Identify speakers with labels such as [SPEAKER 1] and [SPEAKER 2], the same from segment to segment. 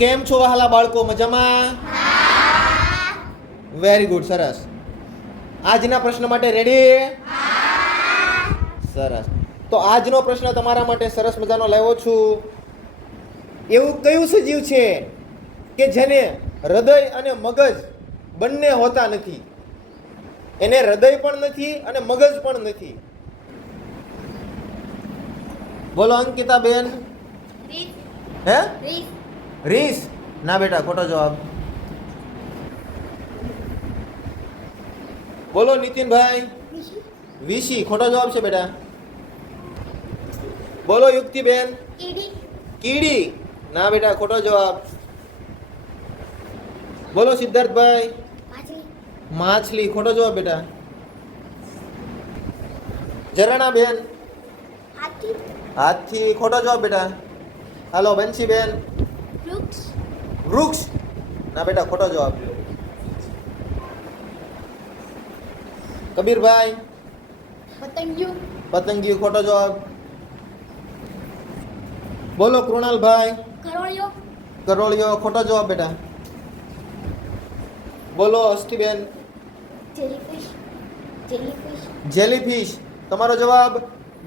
[SPEAKER 1] કેમ છો વહાલા બાળકો મજામાં વેરી ગુડ સરસ આજના પ્રશ્ન માટે રેડી સરસ તો આજનો પ્રશ્ન તમારા માટે સરસ મજાનો લાવ્યો છું એવું કયું સજીવ છે કે જેને હૃદય અને મગજ બંને હોતા નથી એને હૃદય પણ નથી અને મગજ પણ નથી બોલો અંકિતા બેન હે রিস না বেটা কত জবাব বলো নিতিন ভাই ঋষি খোটা জবাব সে বেটা বলো ইউক্তি বেন কিড়ি না বেটা খোটা জবাব বলো সিদ্ধার্থ ভাই মাছলি খোটো জবাব বেটা জরানা বেন হাতি খোটো জবাব বেটা হ্যালো বেনসি বেন रुक्ष रुक्ष ना बेटा खोटा जवाब दियो कबीर भाई पतंगियो पतंगियो खोटा जवाब बोलो कृणाल भाई करोलियो करोलियो खोटा जवाब बेटा बोलो अस्ति बेन जेलीफिश जेलीफिश जेलीफिश तुम्हारा जवाब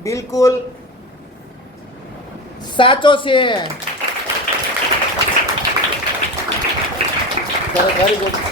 [SPEAKER 1] बिल्कुल साचो से है Para dar igual.